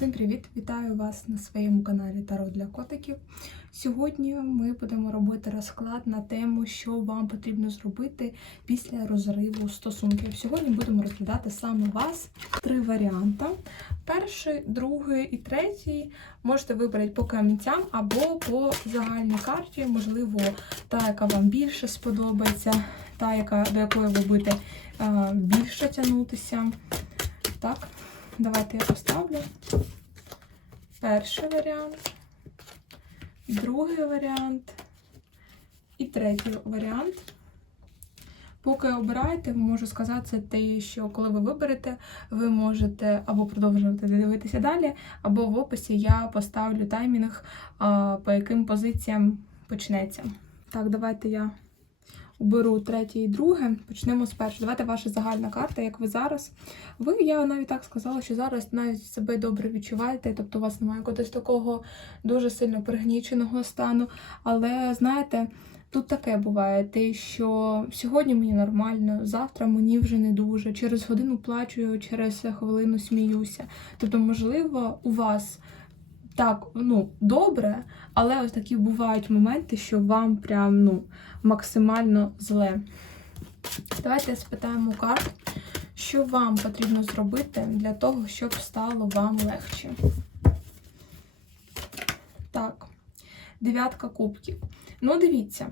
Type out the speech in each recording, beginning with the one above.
Всім привіт! Вітаю вас на своєму каналі Таро для котиків. Сьогодні ми будемо робити розклад на тему, що вам потрібно зробити після розриву стосунків. Сьогодні будемо розглядати саме вас три варіанти. Перший, другий і третій можете вибрати по камінцям або по загальній карті, можливо, та, яка вам більше сподобається, та, яка, до якої ви будете е, більше тягнутися. Так, давайте я поставлю. Перший варіант, другий варіант і третій варіант. Поки обираєте, можу сказати, те, що коли ви виберете, ви можете або продовжувати дивитися далі, або в описі я поставлю таймінг, по яким позиціям почнеться. Так, давайте я оберу третє і друге. Почнемо з першого. Давайте ваша загальна карта, як ви зараз. Ви, я навіть так сказала, що зараз навіть себе добре відчуваєте, тобто у вас немає якогось такого дуже сильно пригніченого стану. Але знаєте, тут таке буває, те, що сьогодні мені нормально, завтра мені вже не дуже. Через годину плачу, через хвилину сміюся. Тобто, можливо, у вас. Так, ну, добре, але ось такі бувають моменти, що вам прям ну, максимально зле. Давайте спитаємо карт, що вам потрібно зробити для того, щоб стало вам легше. Так, дев'ятка кубків. Ну, дивіться,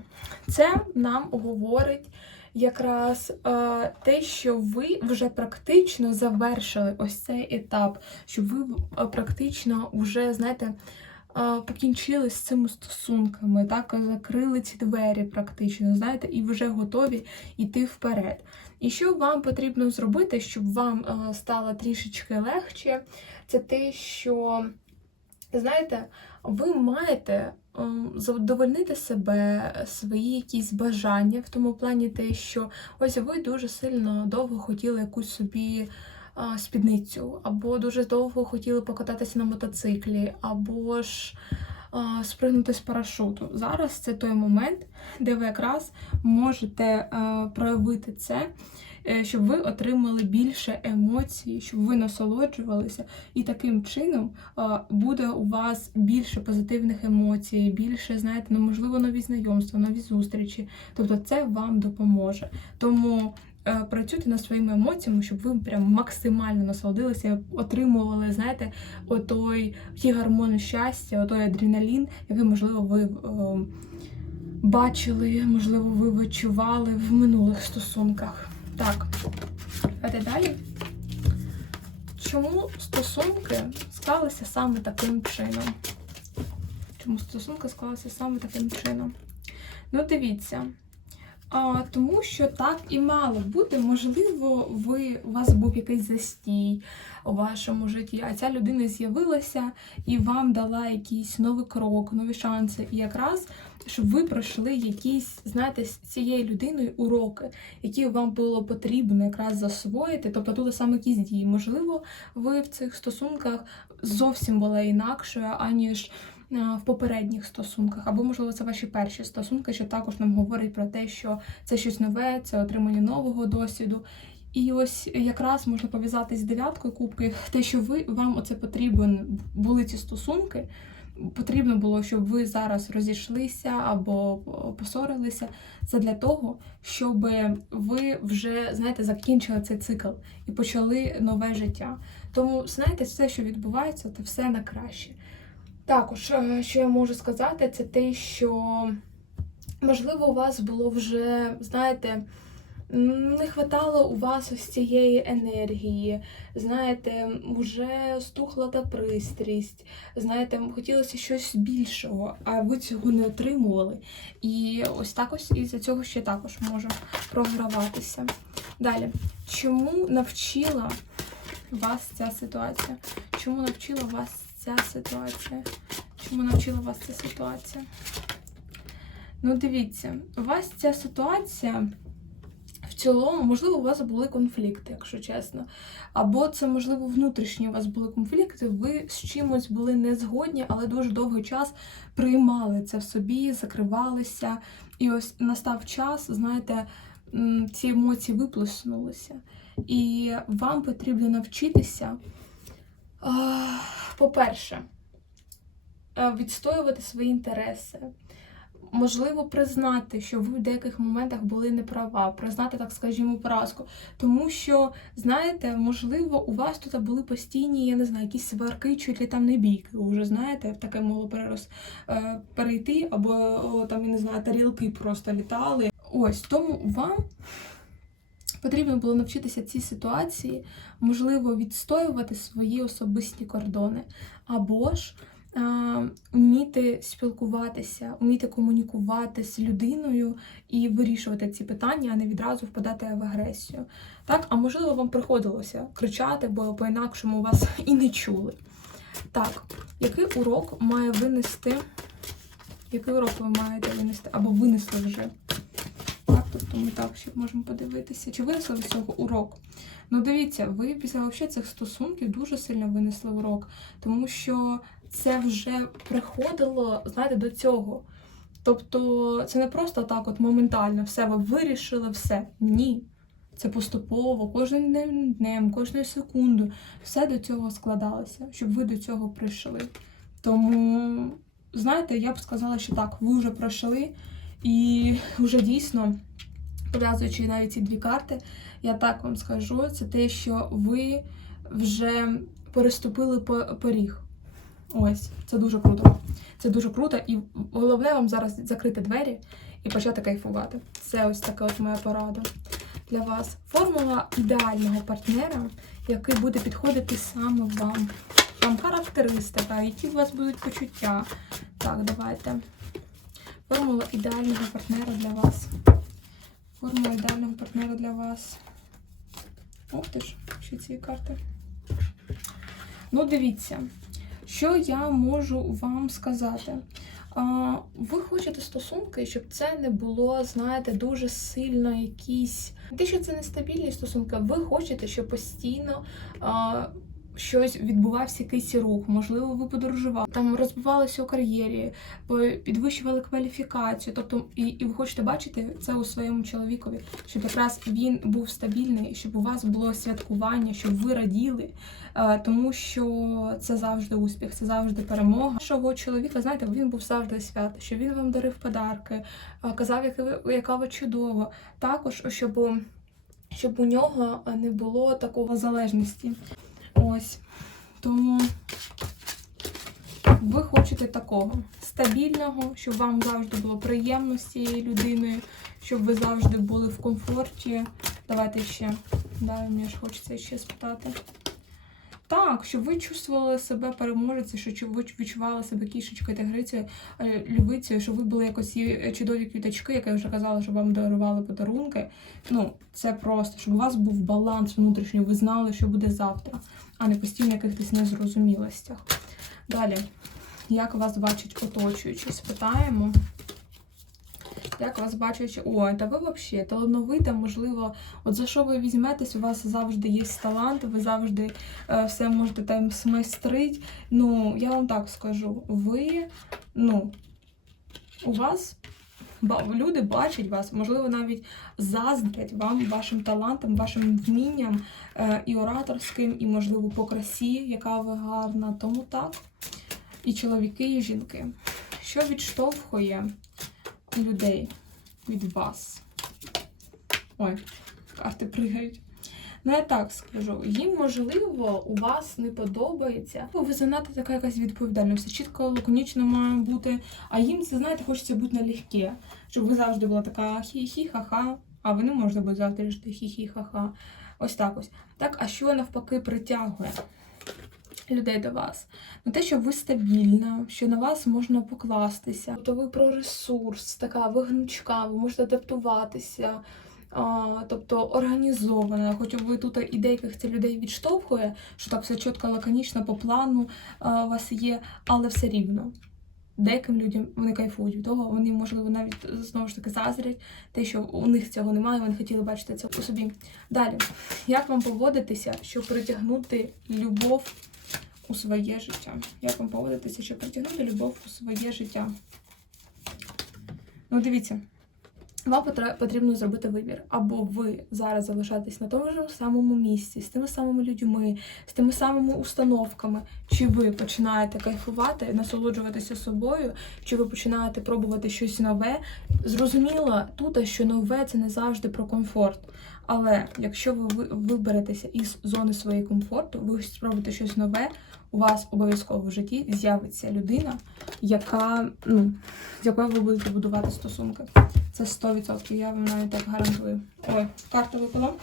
це нам говорить якраз е, те, що ви вже практично завершили ось цей етап, що ви е, практично вже, знаєте, е, покінчили з цими стосунками, так, закрили ці двері практично, знаєте, і вже готові йти вперед. І що вам потрібно зробити, щоб вам е, стало трішечки легше, це те, що, знаєте, ви маєте задовольнити себе, свої якісь бажання, в тому плані те, що ось ви дуже сильно довго хотіли якусь собі спідницю, або дуже довго хотіли покататися на мотоциклі, або ж а, спригнути з парашуту. Зараз це той момент, де ви якраз можете а, проявити це. Е, Щоб ви отримали більше емоцій, щоб ви насолоджувалися, і таким чином буде у вас більше позитивних емоцій, більше, знаєте, ну, можливо, нові знайомства, нові зустрічі. Тобто це вам допоможе. Тому е, працюйте над своїми емоціями, щоб ви прям максимально насолодилися, отримували, знаєте, отой ті гормони щастя, отой адреналін, який, можливо, ви. е, Бачили, можливо, ви відчували в минулих стосунках. Так, давайте далі. Чому стосунки склалися саме таким чином? Чому стосунки склалися саме таким чином? Ну, дивіться. А, тому що так і мало бути. Можливо, ви, у вас був якийсь застій у вашому житті, а ця людина з'явилася і вам дала якийсь новий крок, нові шанси. І якраз щоб ви пройшли якісь, знаєте, з цією людиною уроки, які вам було потрібно якраз засвоїти. Тобто тут саме якісь дії. Можливо, ви в цих стосунках зовсім були інакшою, аніж в попередніх стосунках, або, можливо, це ваші перші стосунки, що також нам говорить про те, що це щось нове, це отримання нового досвіду. І ось якраз можна пов'язати з дев'яткою кубки, те, що ви вам оце потрібен були ці стосунки. Потрібно було, щоб ви зараз розійшлися або посорилися. Це для того, щоб ви вже знаєте закінчили цей цикл і почали нове життя. Тому знаєте, все, що відбувається, це все на краще. Також, е, що я можу сказати, це те, що можливо у вас було вже, знаєте, не хватало у вас ось цієї енергії, знаєте, вже стухла та пристрість, знаєте, хотілося щось більшого, а ви цього не отримували. І ось так ось із-за цього ще також може програватися. Далі, чому навчила вас ця ситуація? Чому навчила вас ця ситуація? Чому навчила вас ця ситуація? Ну, дивіться, у вас ця ситуація в цілому, можливо, у вас були конфлікти, якщо чесно. Або це, можливо, внутрішні у вас були конфлікти, ви з чимось були не згодні, але дуже довгий час приймали це в собі, закривалися. І ось настав час, знаєте, ці емоції виплеснулися. І вам потрібно навчитися по-перше, е, відстоювати свої інтереси. Можливо, признати, що ви в деяких моментах були неправа, признати, так скажімо, поразку. Тому що, знаєте, можливо, у вас тут були постійні, я не знаю, якісь сварки, ли там не бійки. Уже знаєте, таке могло перерос, е, перейти, або там, я не знаю, тарілки просто літали. Ось тому вам потрібно було навчитися цій ситуації, можливо, відстоювати свої особисті кордони, або ж е, вміти спілкуватися, вміти комунікувати з людиною і вирішувати ці питання, а не відразу впадати в агресію. Так, а можливо, вам приходилося кричати, бо по-інакшому вас і не чули. Так, який урок має винести? Який урок ви маєте винести? Або винесли вже? Так, тобто ми так ще можемо подивитися. Чи винесли ви з цього урок? Ну, дивіться, ви після вообще цих стосунків дуже сильно винесли урок, тому що це вже приходило, знаєте, до цього. Тобто, це не просто так, от моментально, все, ви вирішили все. Ні. Це поступово, кожним днем, днем, кожною секундою. Все до цього складалося, щоб ви до цього прийшли. Тому, знаєте, я б сказала, що так, ви вже пройшли, і вже дійсно, пов'язуючи навіть ці дві карти, я так вам скажу, це те, що ви вже переступили поріг. Ось, це дуже круто. Це дуже круто, і головне вам зараз закрити двері і почати кайфувати. Це ось така от моя порада для вас. Формула ідеального партнера, який буде підходити саме вам. Там характеристика, які у вас будуть почуття. Так, давайте. Формула ідеального партнера для вас. Формула ідеального партнера для вас. Ох ти ж, ще ці карти. Ну, дивіться, що я можу вам сказати. Ви хочете стосунки, щоб це не було, знаєте, дуже сильно якісь. Те, що це нестабільні стосунки, ви хочете, щоб постійно. Щось відбувався якийсь рух, можливо, ви подорожували, там розбивалися у кар'єрі, підвищували кваліфікацію. Тобто, і, і ви хочете бачити це у своєму чоловікові, щоб якраз він був стабільний, щоб у вас було святкування, щоб ви раділи, е, тому що це завжди успіх, це завжди перемога. Нашого чоловіка, знаєте, він був завжди свят, що він вам дарив подарки, е, казав, яка ви, яка ви чудова. Також щоб, щоб у нього не було такого залежності. Ось. Тому ви хочете такого стабільного, щоб вам завжди було приємно з цією людиною, щоб ви завжди були в комфорті. Давайте ще. Да, мені ж хочеться ще спитати. Так, щоб ви чувствували себе переможецею, щоб ви відчували себе кішечкою та грицею, е, львицею, щоб ви були якось ці чудові квіточки, як я вже казала, що вам дарували подарунки. Ну, це просто, щоб у вас був баланс внутрішній, ви знали, що буде завтра, а не постійно якихось незрозумілостях. Далі, як вас бачать оточуючі? Спитаємо. Як вас бачать, ой, та ви взагалі талановита, можливо, от за що ви візьметесь, у вас завжди є талант, ви завжди е, все можете там смайстрить. Ну, я вам так скажу, ви, ну, у вас люди бачать вас, можливо, навіть заздрять вам, вашим талантам, вашим вмінням е, і ораторським, і, можливо, по красі, яка ви гарна. Тому так. І чоловіки, і жінки. Що відштовхує людей від вас? Ой, карти пригають. Ну, я так скажу, їм можливо у вас не подобається. бо Ви занадто така якась відповідальна, все чітко, лаконічно має бути. А їм це, знаєте, хочеться бути налегке, щоб ви завжди була така хі-хі, ха-ха. А ви не можете бути завжди жити хі-хі, ха-ха. Ось так ось. Так, а що навпаки притягує людей до вас? Ну, те, що ви стабільна, що на вас можна покластися. Тобто ви про ресурс, така ви гнучка, ви можете адаптуватися. А, тобто організована, хоч ви тут і деяких це людей відштовхує, що так все чітко, лаконічно по плану а, у вас є, але все рівно. Деяким людям вони кайфують від того, вони, можливо, навіть знову ж таки заздрять, те, що у них цього немає, вони хотіли бачити це у собі. Далі, як вам поводитися, щоб притягнути любов у своє життя? Як вам поводитися, щоб притягнути любов у своє життя? Ну, дивіться. Вам потрібно зробити вибір. Або ви зараз залишаєтесь на тому ж самому місці, з тими самими людьми, з тими самими установками, чи ви починаєте кайфувати, насолоджуватися собою, чи ви починаєте пробувати щось нове. Зрозуміло тут, що нове це не завжди про комфорт. Але якщо ви- виберетеся із зони своєї комфорту, ви спробуєте щось нове, у вас обов'язково в житті з'явиться людина, яка, ну, з якою ви будете будувати стосунки. Це 100%, я вам навіть так гарантую. Ой, карта випала.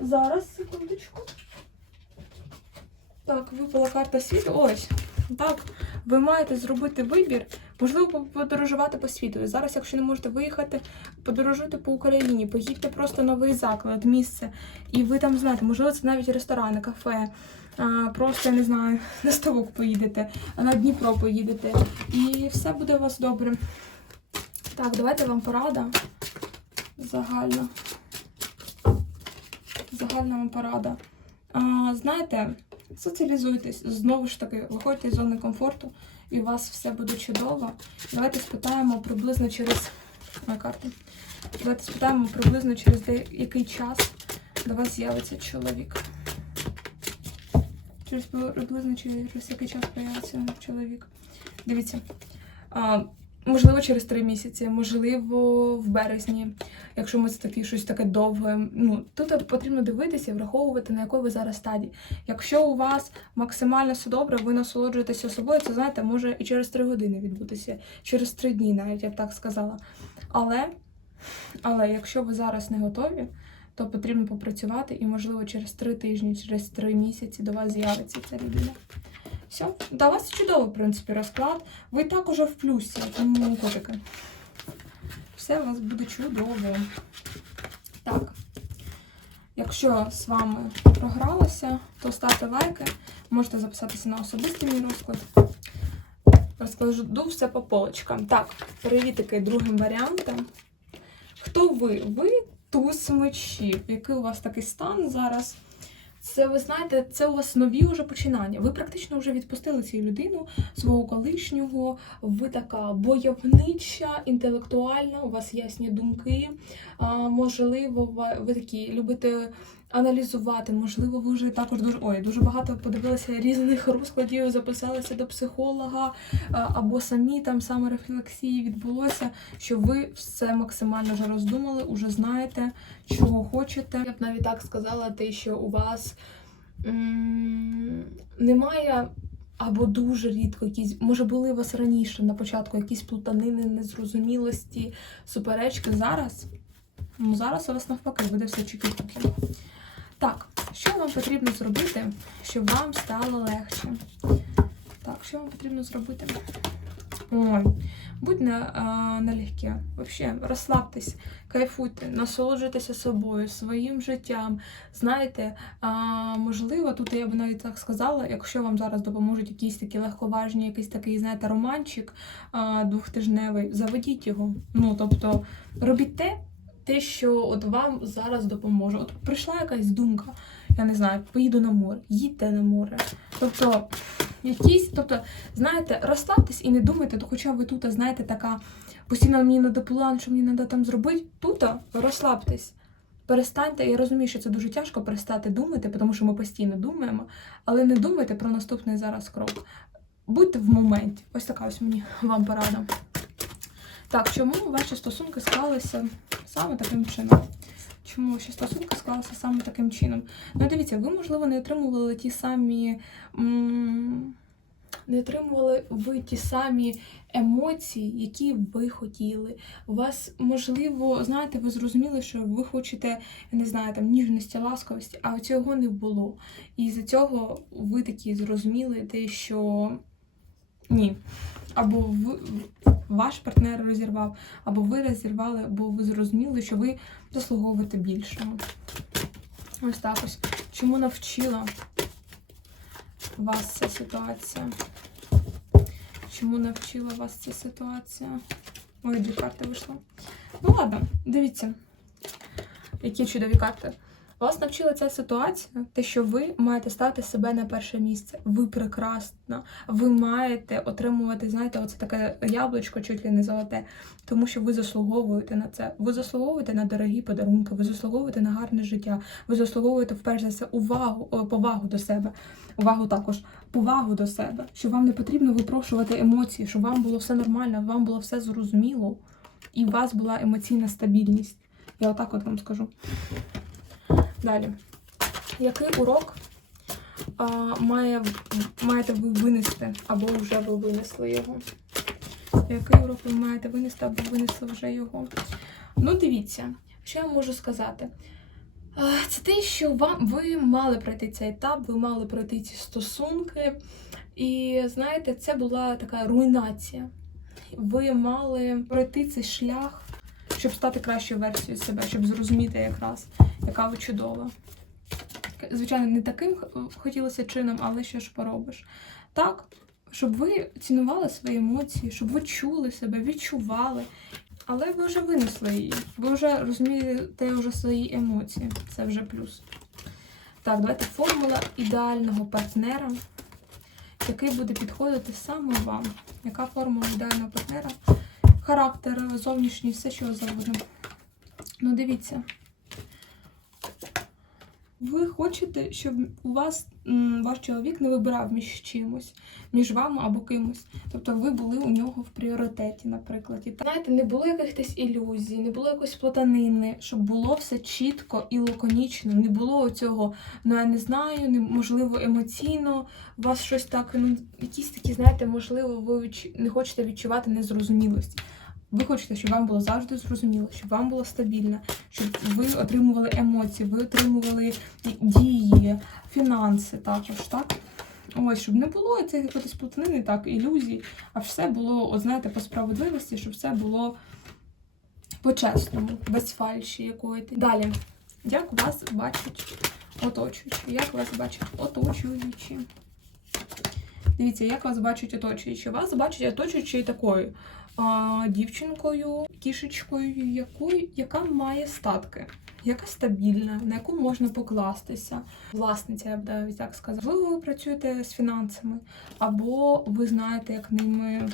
Зараз, секундочку. Так, випала карта світу. Ось. Так, ви маєте зробити вибір, можливо, подорожувати по світу. І зараз, якщо не можете виїхати, подорожуйте по Україні, поїдьте просто новий заклад, місце. І ви там знаєте, можливо, це навіть ресторани, кафе. Просто я не знаю, на ставок поїдете, на Дніпро поїдете. І все буде у вас добре. Так, давайте вам порада. Загальна. Загальна вам порада. А, знаєте, соціалізуйтесь, знову ж таки, виходьте з зони комфорту, і у вас все буде чудово. Давайте спитаємо приблизно через. Моя. Давайте спитаємо приблизно через де- який час до вас з'явиться чоловік. Через приблизно через який час появиться чоловік. Дивіться. А, можливо, через три місяці, можливо, в березні, якщо ми це такі щось таке довге. Ну, тут потрібно дивитися і враховувати, на якій ви зараз стадії. Якщо у вас максимально все добре, ви насолоджуєтеся собою, це знаєте, може і через три години відбутися, через три дні, навіть я б так сказала. Але, але якщо ви зараз не готові, то потрібно попрацювати, і, можливо, через три тижні, через три місяці до вас з'явиться ця людина. Все, та вас чудовий, в принципі, розклад. Ви так уже в плюсі, тому котики. Все у вас буде чудово. Так. Якщо з вами програлося, то ставте лайки, можете записатися на особистий мій розклад. Розкладу все по полочкам. Так, привітики другим варіантам. Хто ви? Ви туз мечів. Який у вас такий стан зараз? Це, ви знаєте, це у вас нові вже починання. Ви практично вже відпустили цю людину, свого колишнього. Ви така бойовнича, інтелектуальна, у вас ясні думки. А, можливо, ви- такі любите аналізувати. Можливо, ви вже також дуже ой, дуже багато подивилися різних розкладів, записалися до психолога, або самі там саморефлексії відбулося, що ви все максимально вже роздумали, уже знаєте, чого хочете. Я б навіть так сказала, те, що у вас немає. Або дуже рідко якісь, може, були у вас раніше на початку якісь плутанини, незрозумілості, суперечки. Зараз, ну зараз у вас навпаки, буде все чікі-пуки. Так, що вам потрібно зробити, щоб вам стало легше? Так, що вам потрібно зробити? Ой, будь на, налегке. Вообще, розслабтесь, кайфуйте, насолоджуйтеся собою, своїм життям. Знаєте, а, можливо, тут я б навіть так сказала, якщо вам зараз допоможуть якісь такі легковажні, якийсь такий, знаєте, романчик а, двохтижневий, заведіть його. Ну, тобто, робіть те, те, що от вам зараз допоможе. От прийшла якась думка, я не знаю, поїду на море, їдьте на море. Тобто, якісь, тобто, знаєте, розслабтесь і не думайте, то хоча ви тут, знаєте, така постійно мені треба план, що мені треба там зробити. Тут розслабтесь. Перестаньте, я розумію, що це дуже тяжко перестати думати, тому що ми постійно думаємо, але не думайте про наступний зараз крок. Будьте в моменті. Ось така ось мені вам порада. Так, чому ваші стосунки склалися саме таким чином? Чому ваші стосунки склалися саме таким чином? Ну, дивіться, ви, можливо, не отримували ті самі. м, Не отримували ви ті самі емоції, які ви хотіли. У вас, можливо, знаєте, ви зрозуміли, що ви хочете, я не знаю, там ніжності, ласковості, а цього не було. І з-за цього ви такі зрозуміли те, що ні. Або ви, ваш партнер розірвав, або ви розірвали, або ви зрозуміли, що ви заслуговуєте більшого. Ось так ось. Чому навчила вас ця ситуація? Чому навчила вас ця ситуація? Ой, дві карти вийшло. Ну ладно, дивіться, які чудові карти. Вас навчила ця ситуація, те, що ви маєте ставити себе на перше місце. Ви прекрасна. Ви маєте отримувати, знаєте, оце таке яблучко, чуть ли не золоте, тому що ви заслуговуєте на це. Ви заслуговуєте на дорогі подарунки, ви заслуговуєте на гарне життя. Ви заслуговуєте вперше за все увагу, повагу до себе. Увагу також, повагу до себе, що вам не потрібно випрошувати емоції, щоб вам було все нормально, вам було все зрозуміло, і у вас була емоційна стабільність. Я отак от вам скажу. Далі. Який урок а, має, маєте ви винести, або вже ви винесли його? Який урок ви маєте винести, або винесли вже його? Ну, дивіться, що я можу сказати? Це те, що вам ви мали пройти цей етап, ви мали пройти ці стосунки. І знаєте, це була така руйнація. Ви мали пройти цей шлях, щоб стати кращою версією себе, щоб зрозуміти якраз, яка ви чудова. Звичайно, не таким хотілося чином, але що ж поробиш. Так, щоб ви цінували свої емоції, щоб ви чули себе, відчували. Але ви вже винесли її. Ви вже розумієте вже свої емоції. Це вже плюс. Так, давайте формула ідеального партнера, який буде підходити саме вам. Яка формула ідеального партнера? Характер, зовнішній, все що завгодно. Ну, дивіться. Ви хочете, щоб у вас ваш чоловік не вибирав між чимось, між вами або кимось. Тобто ви були у нього в пріоритеті, наприклад. І, знаєте, не було якихось ілюзій, не було якоїсь плутанини, щоб було все чітко і лаконічно. Не було цього, ну я не знаю, не- можливо, емоційно у вас щось так, ну якісь такі, знаєте, можливо, ви не хочете відчувати незрозумілості. Ви хочете, щоб вам було завжди зрозуміло, щоб вам було стабільно, щоб ви отримували емоції, ви отримували дії, фінанси також, так? Ось, щоб не було цих якоїсь плутанини, так, ілюзій, а все було, от знаєте, по справедливості, щоб все було по-чесному, без фальші якої. Далі, як вас бачать оточуючі? Як вас бачать оточуючі? Дивіться, як вас бачать оточуючі? Вас бачать оточуючі такою а, дівчинкою, кішечкою, якою, яка має статки, яка стабільна, на яку можна покластися. Власниця, я б навіть так сказала. Можливо, ви працюєте з фінансами, або ви знаєте, як ними.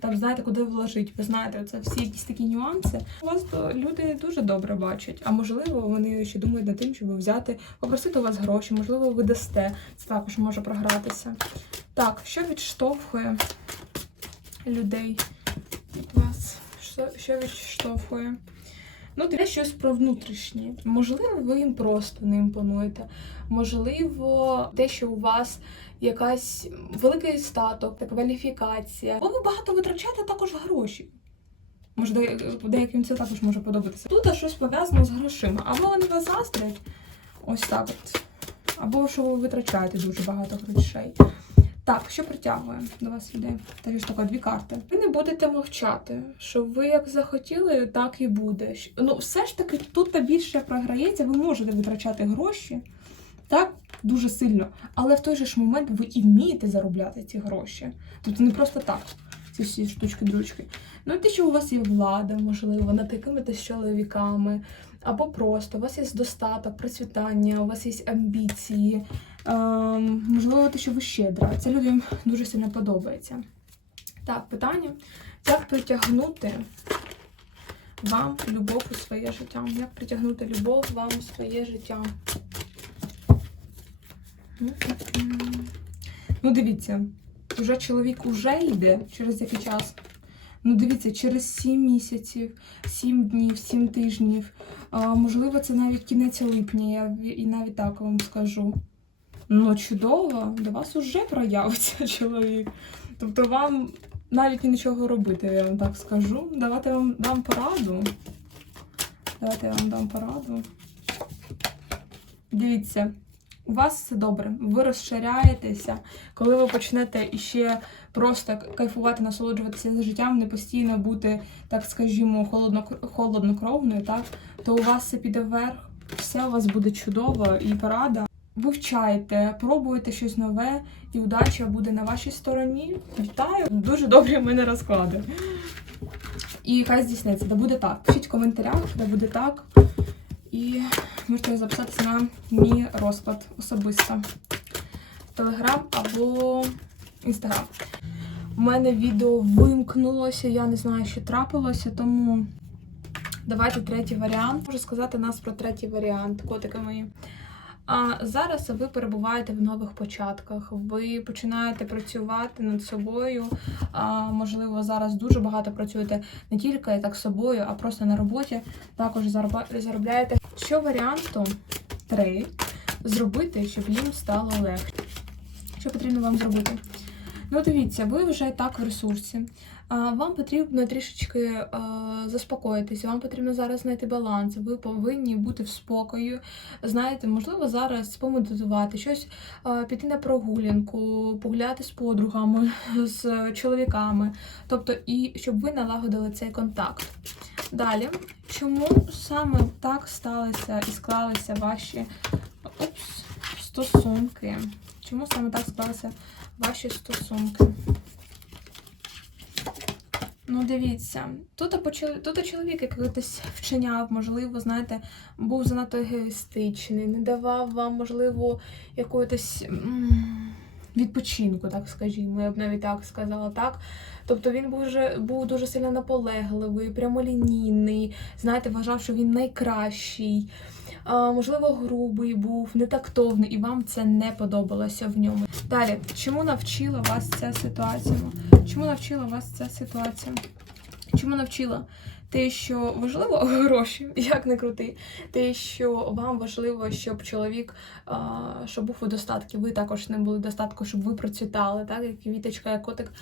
Там знаєте, куди вложити, ви знаєте, це всі якісь такі нюанси. У вас люди дуже добре бачать. А можливо, вони ще думають над тим, щоб взяти, попросити у вас гроші, можливо, ви дасте. Це також може програтися. Так, що відштовхує людей вас? Що, що відштовхує? Ну, це щось про внутрішнє. Можливо, ви їм просто не імпонуєте. Можливо, те, що у вас якась великий статок, та кваліфікація. Бо ви багато витрачаєте також гроші. Може, де- деяким це також може подобатися. Тут щось пов'язано з грошима. Або вони вас заздрять, ось так от. Або що ви витрачаєте дуже багато грошей. Так, що притягує до вас людей? Та ж таке дві карти. Ви не будете мовчати, що ви як захотіли, так і буде. Ну, все ж таки, тут та більше програється, ви можете витрачати гроші, так, дуже сильно. Але в той же ж момент ви і вмієте заробляти ці гроші. Тобто не просто так, ці всі штучки-дрючки. Ну, те, що у вас є влада, можливо, над якими-то чоловіками, або просто у вас є достаток, процвітання, у вас є амбіції. Ем, можливо, те, що ви щедра. Це людям дуже сильно подобається. Так, питання: як притягнути вам любов у своє життя? Як притягнути любов вам у своє життя? Ну, дивіться, вже чоловік уже йде через який час. Ну, дивіться, через 7 місяців, 7 днів, 7 тижнів. А, можливо, це навіть кінець липня, я і навіть так вам скажу. Ну, чудово, до вас уже проявиться чоловік. Тобто вам навіть нічого робити, я вам так скажу. Давайте вам дам пораду. Давайте я вам дам пораду. Дивіться, у вас все добре, ви розширяєтеся, коли ви почнете іще просто кайфувати, насолоджуватися життям, не постійно бути, так скажімо, холодно, холоднокровною, так, то у вас все піде вверх, все у вас буде чудово і порада. Вивчайте, пробуйте щось нове, і удача буде на вашій стороні. Вітаю! Дуже добрі в мене розклади. І хай здійсниться, да буде так. Пишіть в коментарях, да буде так. і можете записатися на мій розклад особисто. Телеграм або Інстаграм. У мене відео вимкнулося, я не знаю, що трапилося, тому давайте третій варіант. Можу сказати нас про третій варіант, котики мої. А зараз ви перебуваєте в нових початках. Ви починаєте працювати над собою. А, можливо, зараз дуже багато працюєте не тільки так собою, а просто на роботі. Також заробляєте. Що варіанту три зробити, щоб їм стало легше? Що потрібно вам зробити? Ну, дивіться, ви вже так в ресурсі. Вам потрібно трішечки заспокоїтися, вам потрібно зараз знайти баланс. Ви повинні бути в спокою. Знаєте, можливо, зараз помедитувати, щось піти на прогулянку, погуляти з подругами, з чоловіками. Тобто, і щоб ви налагодили цей контакт. Далі, чому саме так сталися і склалися ваші упс, стосунки? Чому саме так склалися ваші стосунки? Ну, дивіться, тут, тут чоловік якийсь вчиняв, можливо, знаєте, був занадто егоїстичний, не давав вам, можливо, якогось відпочинку, так скажімо, я б навіть так сказала, так? Тобто він був, вже, був дуже сильно наполегливий, прямолінійний, знаєте, вважав, що він найкращий, можливо, грубий був, нетактовний, і вам це не подобалося в ньому. Далі, чому навчила вас ця ситуація? Чому навчила вас ця ситуація? Чому навчила? Те, що важливо гроші, як не крути. Те, що вам важливо, щоб чоловік а, щоб був у достатку. Ви також не були в достатку, щоб ви процвітали, так як квіточка, як котик.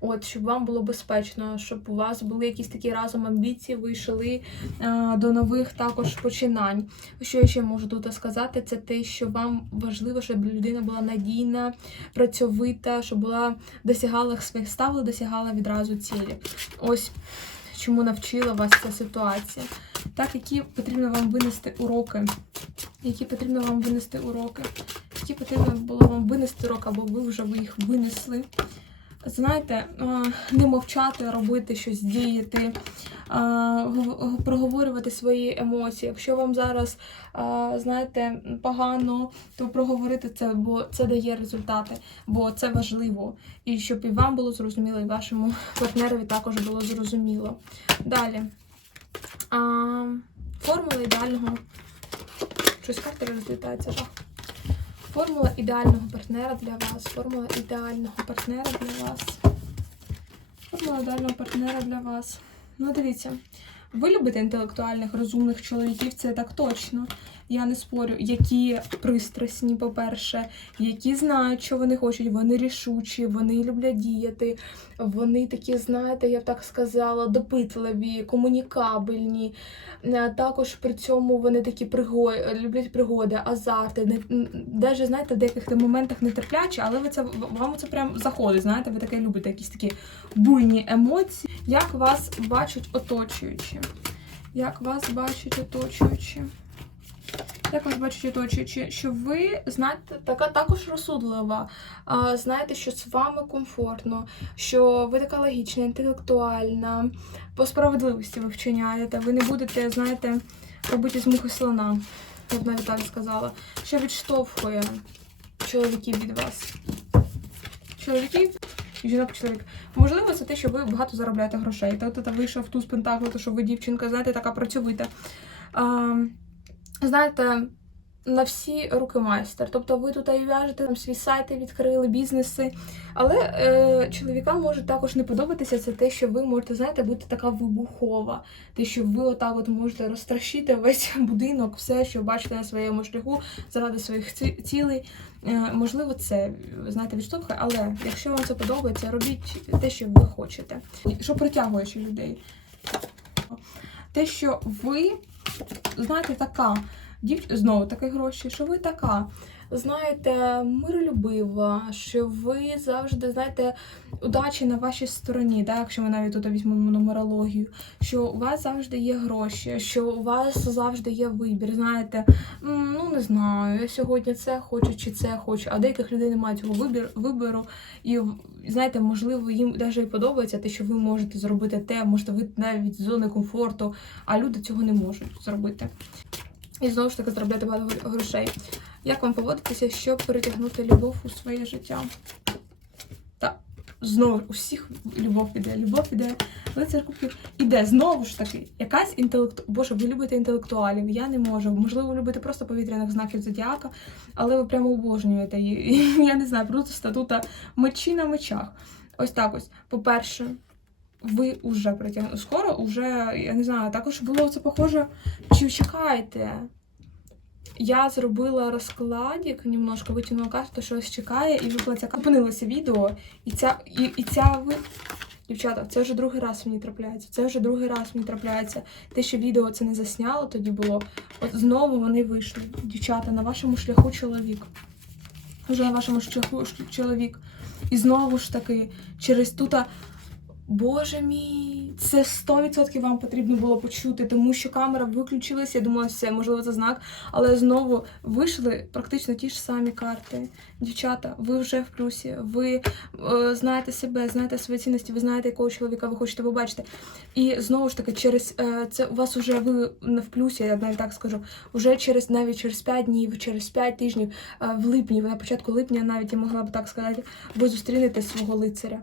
От, щоб вам було безпечно, щоб у вас були якісь такі разом амбіції, ви йшли а, до нових також починань. Що я ще можу тут сказати, це те, що вам важливо, щоб людина була надійна, працьовита, щоб була досягала своїх ставок, досягала відразу цілі. Ось чому навчила вас ця ситуація. Так, які потрібно вам винести уроки, які потрібно вам винести уроки, які потрібно було вам винести уроки, або ви вже їх винесли. Знаєте, не мовчати, робити щось, діяти, проговорювати свої емоції. Якщо вам зараз, знаєте, погано, то проговорити це, бо це дає результати, бо це важливо. І щоб і вам було зрозуміло, і вашому партнерові також було зрозуміло. Далі. Формула ідеального. Щось карти розлітається жах. Формула ідеального партнера для вас. Формула ідеального партнера для вас. Формула ідеального партнера для вас. Ну, дивіться, ви любите інтелектуальних, розумних чоловіків, це так точно. Я не спорю, які пристрасні, по-перше, які знають, що вони хочуть, вони рішучі, вони люблять діяти, вони такі, знаєте, я б так сказала, допитливі, комунікабельні. Е, Також при цьому вони такі приго... люблять пригоди, азарти, даже, знаєте, в деяких моментах нетерплячі, але ви це вам це прям заходить. Знаєте, ви таке любите, якісь такі буйні емоції. Як вас бачать оточуючі? Як вас бачать оточуючі? Як вас бачать оточуючі, що ви знаєте, така також розсудлива, знаєте, що з вами комфортно, що ви така логічна, інтелектуальна, по справедливості ви вчиняєте, ви не будете, знаєте, робити з мухи слона, я навіть так сказала, що відштовхує чоловіків від вас. Чоловіків жінок чоловік. Можливо, це те, що ви багато заробляєте грошей. Та та вийшов туз пентаклу, то що ви дівчинка, знаєте, така працьовита. А, знаєте, на всі руки майстер. Тобто ви тут і в'яжете там свій сайти, відкрили бізнеси. Але е, чоловікам може також не подобатися це те, що ви можете, знаєте, бути така вибухова. Те, що ви отак от можете розтращити весь будинок, все, що бачите на своєму шляху заради своїх цілей. Е, можливо, це знаєте, відштовхує, але якщо вам це подобається, робіть те, що ви хочете. Що притягує людей? Те, що ви, знаєте, така дів... знову такі гроші, що ви така, знаєте, миролюбива, що ви завжди, знаєте, удачі на вашій стороні, да, якщо ми навіть тут візьмемо нумерологію, що у вас завжди є гроші, що у вас завжди є вибір. Знаєте, ну не знаю, я сьогодні це хочу чи це хочу, а деяких людей немає цього вибір, вибору. І знаєте, можливо, їм навіть і подобається те, що ви можете зробити те, можете вийти навіть з зони комфорту, а люди цього не можуть зробити. і знову ж таки заробляти багато грошей. Як вам поводитися, щоб перетягнути любов у своє життя? Та знову у всіх любов іде, любов іде, лицар кубків іде знову ж таки. Якась інтелекту. Боже, ви любите інтелектуалів, я не можу. Можливо, ви любите просто повітряних знаків зодіака, але ви прямо обожнюєте її. Я не знаю, просто статута мечі на мечах. Ось так ось. По-перше, ви вже притягнули. Скоро уже, я не знаю, також було це похоже. Чи чекаєте? Я зробила розкладик, немножко витягнула карту, що вас чекає, і випала ця Зупинилося відео, і ця, і, і ця ви. Дівчата, це вже другий раз мені трапляється. Це вже другий раз мені трапляється. Те, що відео це не засняло, тоді було. От знову вони вийшли. Дівчата, на вашому шляху чоловік. Вже на вашому шляху чоловік. І знову ж таки, через тута. Боже мій, це 100% вам потрібно було почути, тому що камера виключилася. Я думала, все, можливо, це знак. Але знову вийшли практично ті ж самі карти. Дівчата, ви вже в плюсі, ви е, знаєте себе, знаєте свої цінності, ви знаєте, якого чоловіка ви хочете побачити. І знову ж таки, через е, це у вас вже ви не в плюсі, я навіть так скажу. Уже через навіть через 5 днів, через 5 тижнів, е, в липні, на початку липня, навіть я могла б так сказати, ви зустрінете свого лицаря.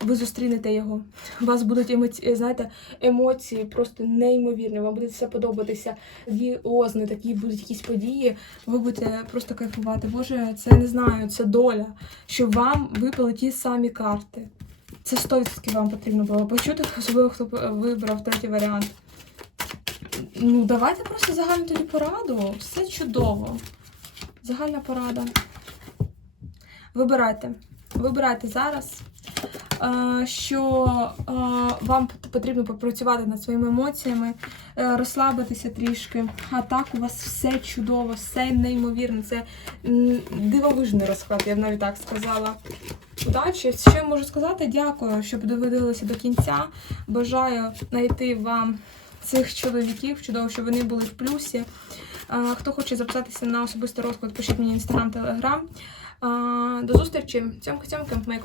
Ви зустрінете його. У вас будуть емоції, знаєте, емоції просто неймовірні. Вам буде все подобатися. Грандіозно, такі будуть якісь події. Ви будете просто кайфувати. Боже, це не знаю, це доля, що вам випали ті самі карти. Це 100% вам потрібно було почути, особливо хто вибрав третій варіант. Ну, давайте просто загальну тоді пораду. Все чудово. Загальна порада. Вибирайте. Вибирайте зараз, е, що е, вам потрібно попрацювати над своїми емоціями, е, розслабитися трішки. А так у вас все чудово, все неймовірно. Це дивовижний розклад, я б навіть так сказала. Удачі. Що я можу сказати? Дякую, що додивилися до кінця. Бажаю знайти вам цих чоловіків. Чудово, що вони були в плюсі. Е, Хто хоче записатися на особистий розклад, пишіть мені інстаграм, телеграм. До зустрічі. Цьомки-цьомки, мої.